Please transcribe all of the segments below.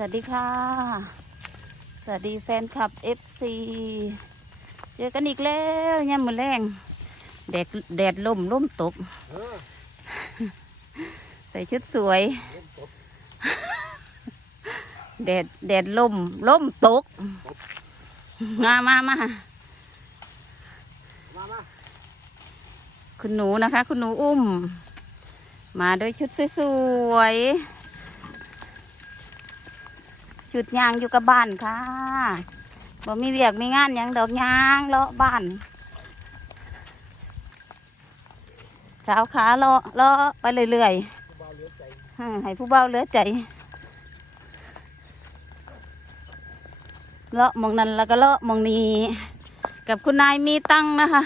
สวัสดีค่ะ สวัสดีแฟนคลับ FC เจอกันอีกแล้วย่ามมือแรงแดดแดดลมล่มตกเออใส่ชุดสวยเล่นตบแดดแดดลมล่มตกมามามามามาคุณหนูนะคะ คุณหนูอุ้ม มาด้วยชุดสวยๆ ชุดยางอยู่กับบ้านค่ะบ่มีเวียกมีงานยังดอกยางเลาะบ้าน สาวขาเลาะเลาะไปเรื่อยๆให้ผู้เบาเหลือใจเลาะมองนั้นแล้วก็เลาะมองนี้กับคุณนายมีตั้งนะคะ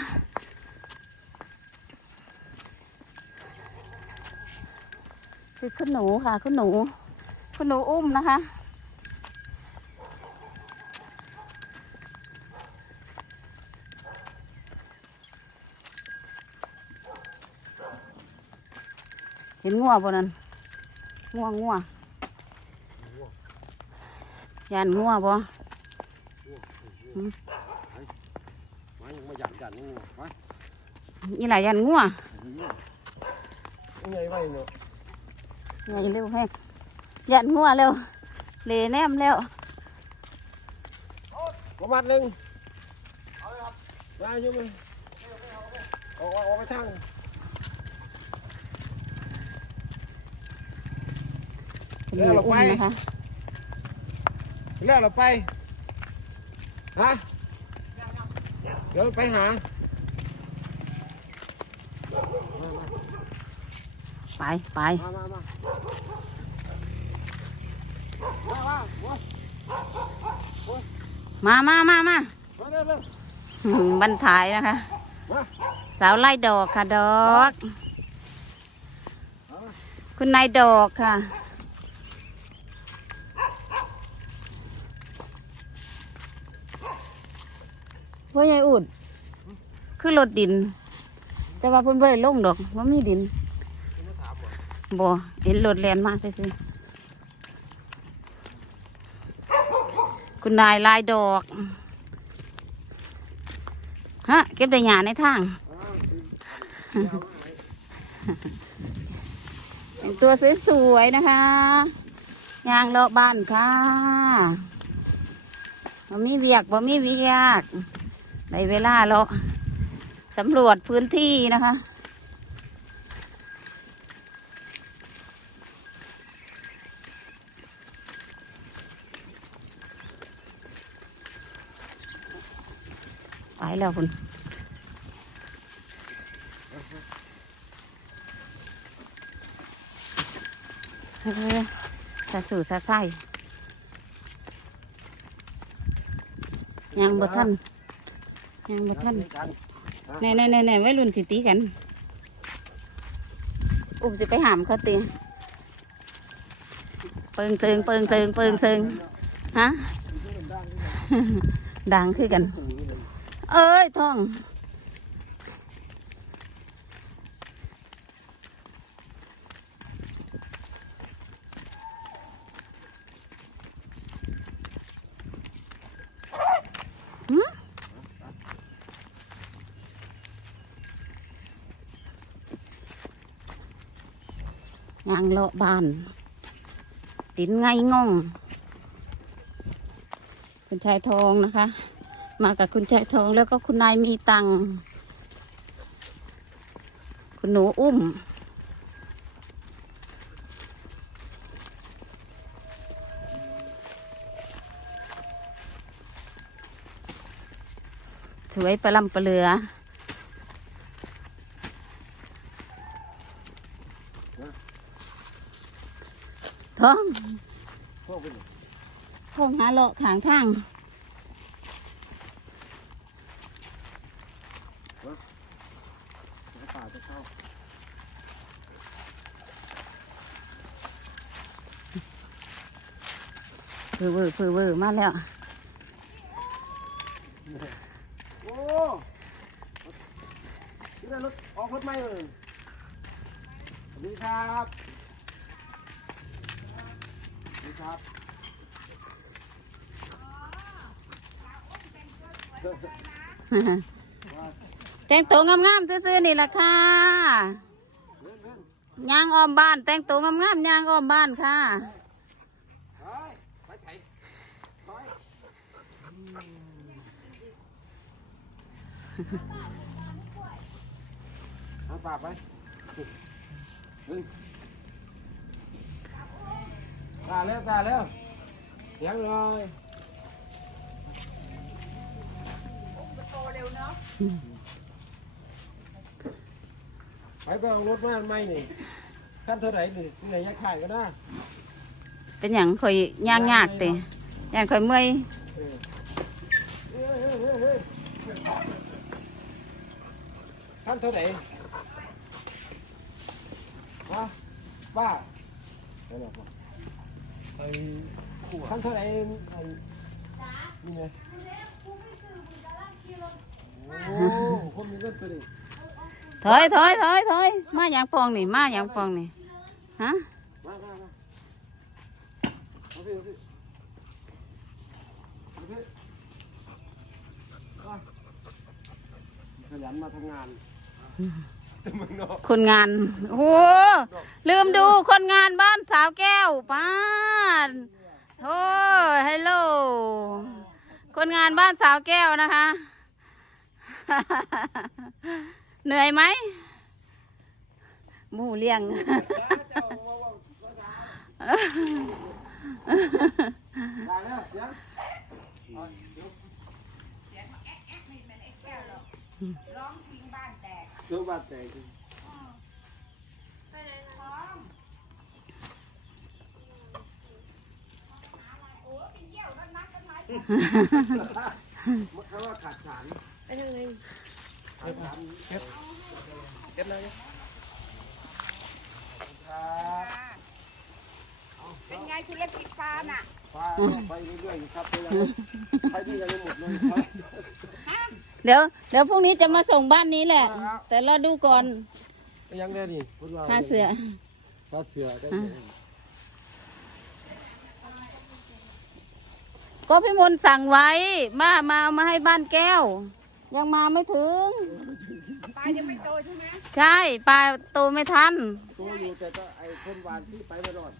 คือคุณหนูค่ะ คุณหนู คุณหนูอุ้มนะคะ เห็นงัวบนนั้นงัวงัวยันงัวบ่มายังมาหยาดหยาดนี่ไงมานี่หลายยันงัวยังไงไว้เนาะไงเร็วแฮงยันงัวเร็วเลแนมแล้วประมาณหนึ่งมาอยู่ไหมออกออกไปทาง คุณหนูอุ้มนะคะแล้วเราไป ฮะ เดี๋ยวไปหา ไปไปมามามามามามามามามามาเร็วเร็วอืมบรรทายนะคะมาสาวไล่ดอกค่ะดอก คุณนายดอกค่ะ พ่อใหญ่อุดคือรถดิน แต่ว่าเพิ่นบ่ได้ลงดอกว่ามีดินบ่เห็นรถแลนมาซื่อคุณนายลายดอกฮะเก็บได้หยาในทางแต่งตัวสวยๆนะคะยางเลาะบ้านค่ะบ่มีเวียกบ่มีเวียก ในเวลาเลาสำรวจพื้นที่นะคะ ไปแล้วคุณสะสื่อสะไส้ยังบ่ทัน ยังบ่ทันแน่แน่แน่แน่ไว้รุ่นสิตีกัน อุ้มสิไปหามเขาตีเปิงเซิงเปิงเซิงเปิงเซิงฮะ ดังคือกัน เอ้ยท่อง ยางเลาะบานตินไงง่อง คุณชายทองนะคะ มากับคุณชายทองแล้วก็คุณนายมีตังค์คุณหนูอุ้ม สวยประลำประเลือ ท้องพวกคุณท้องหาเลาะขางทางป่าจะเข้าเพื่อเวอร์เพื่อเวอร์มาแล้วโอ้นี่รถออกรถไม่เลยสวัสดีครับสวัสดี ครับแต่งตัวงามๆซื่อๆนี่แหละค่ะย่างอ้อมบ้าน แต่งตัวงามๆย่างอ้อมบ้านค่ะเอาปากไปหนึ่ กล้าแล้วกล้าแล้วเสียงเลยไปไปเอารถมาใหม่นี่ขั้นเท่าไหร่นี่ที่ไหนยักษ์ขายก็ได้เป็นอย่างข่อยย่างยากติย่างข่อยเมื่อยท่านเท่าไหร่ฮะบ้า ท่านเท่าไหร่ไอ้นี่ไงโอ้คนมีเงินตัวนี้ถอยถอยถอยถอยมาอย่างปองนี่มาอย่างปองนี่ฮะมามามาเอาพี่เอาพี่เอาพี่มาขยันมาทำงาน แต่มึงเนาะคนงาน โอ้โหลืมดูคนงานบ้านสาวแก้วป้านโอ้ฮัลโหล คนงานบ้านสาวแก้วนะคะ เหนื่อยไหมหมูเลี้ยงได้แล้วเสียงเสื้อบ้านแตกมันเขาว่าขาดสารไปทางไหนขาดสารเก็บเก็บเลยครับ เป็นไงธุรกิจฟ้าน่ะไปไปเรื่อยๆอยู่ครับไปยังไปที่ยังไม่หมดเลยครับเดี๋ยวเดี๋ยวพรุ่งนี้จะมาส่งบ้านนี้แหละ แต่เราดูก่อนไปยังได้นี่คุณว่าค่าเสือค่าเสือได้ก็พี่มนต์สั่งไว้มามาเอามาให้บ้านแก้ว ยังมาไม่ถึงปลายังไม่โตใช่ไหมใช่ปลาโตไม่ทันตัวอยู่แต่ก็ไอ้คนวานที่ไปไม่รอด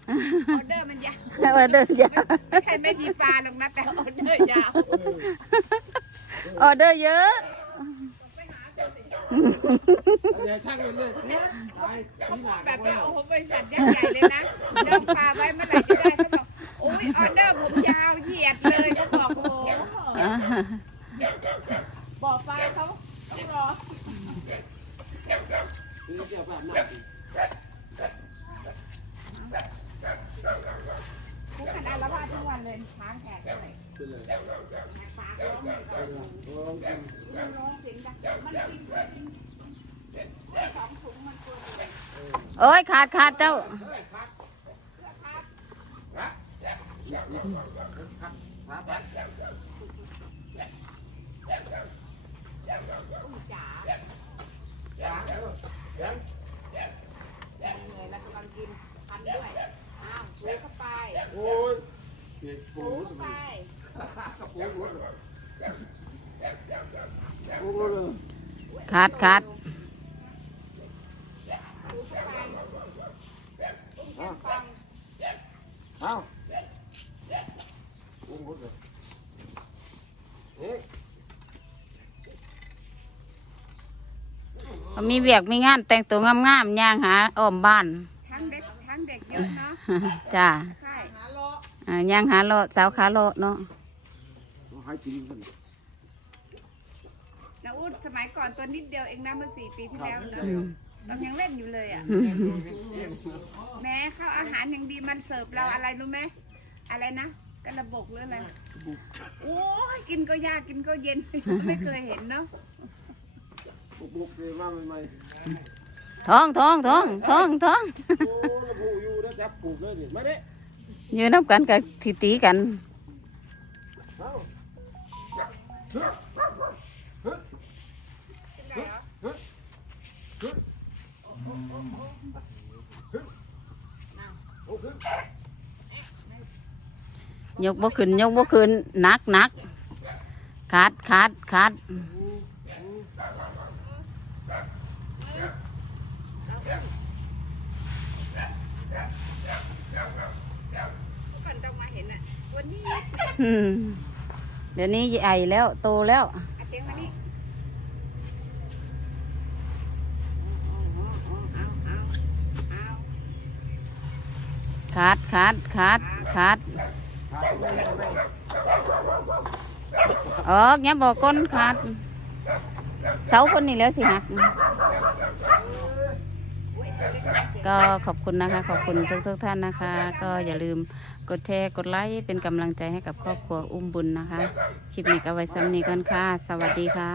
ออเดอร์มันยาวเออเดินยาวไม่ใช่ไม่มีปลาหรอกนะแต่ออเดอร์ยาวออเดอร์เยอะเดี๋ยวช่างเรื่อยๆเสียตายที่หนักแบบก็ว่าแล้วโอ้โหบริษัทยักษ์ใหญ่เลยนะจองปลาไว้เมื่อไหร่จะได้เขาบอกอุ้ยออเดอร์ผมยาวเหยียดเลยเขาบอกโอ้โหบอกปลาเขาต้องรอ คือเกี่ยกันักคุกขันอาละวาดทุกวันเลยค้างแขกเลยขึ้นเลยปากร้องเลยลองกินร้องเสียงดังมันกินกินสองถุงมันตัวเอ้ยขาดขาดเจ้า อุ้ยจ๋า จ้าเออเดี๋ยว เหนื่อยแล้วกำลังกินพันด้วยอ้าวถูเข้าไป โอ้ยเปียกปู ถู รุด เข้าไป ปูรุดปูรุด ขาดขาดเอาอาปูรุดเลยมีเวียกมีงานแต่งตัวงามๆย่างหาอ้อมบ้านช้างเด็กช้างเด็กเยอะเนาะจ้าใช่อ่าย่างหาโลสาวขาโลเนาะ ให้กินกันนาอุ้สมัยก่อนตัวนิดเดียวเองนะเมื่อสี่ปีที่แล้วเนอะอืมเรายังเล่นอยู่เลยอะอืมแม้ข้าวอาหารอย่างดีมันเสิร์ฟเราอะไรรู้ไหมอะไรนะกระบอกหรืออะไรโอ้ยกินก็ยากกินก็เย็นไม่เคยเห็นเนาะบุกบุกเลยมาใหม่ท้องท้องท้องท้องท้องๆโอ้ระบูอยู่แล้วจับปลูกเลยดิมาเด้อยู่นับกันกับทิตีกัน ยกบ่ขึ้นยกบ่ขึ้นหนักหนักคัดคัดคัดมันต้องมาเห็นอะวันนี้อืมเดี๋ยวนี้ใหญ่แล้วโตแล้วอาเตียงมานี่เอาเอาเอาคัดคัดคัดคัด ครับไม่ไม่ไม่ออกเนี้ยบอกก้นคัดเสาคนนี้แล้วสิหักก็ขอบคุณนะคะ ขอบคุณทุกทุกๆท่านนะคะ ก็อย่าลืมกดแชร์กดไลค์เป็นกำลังใจให้กับครอบครัวอุ้มบุญนะคะคลิปนี้ก็ไว้ซ้ำนี้กันค่ะ สวัสดีค่ะ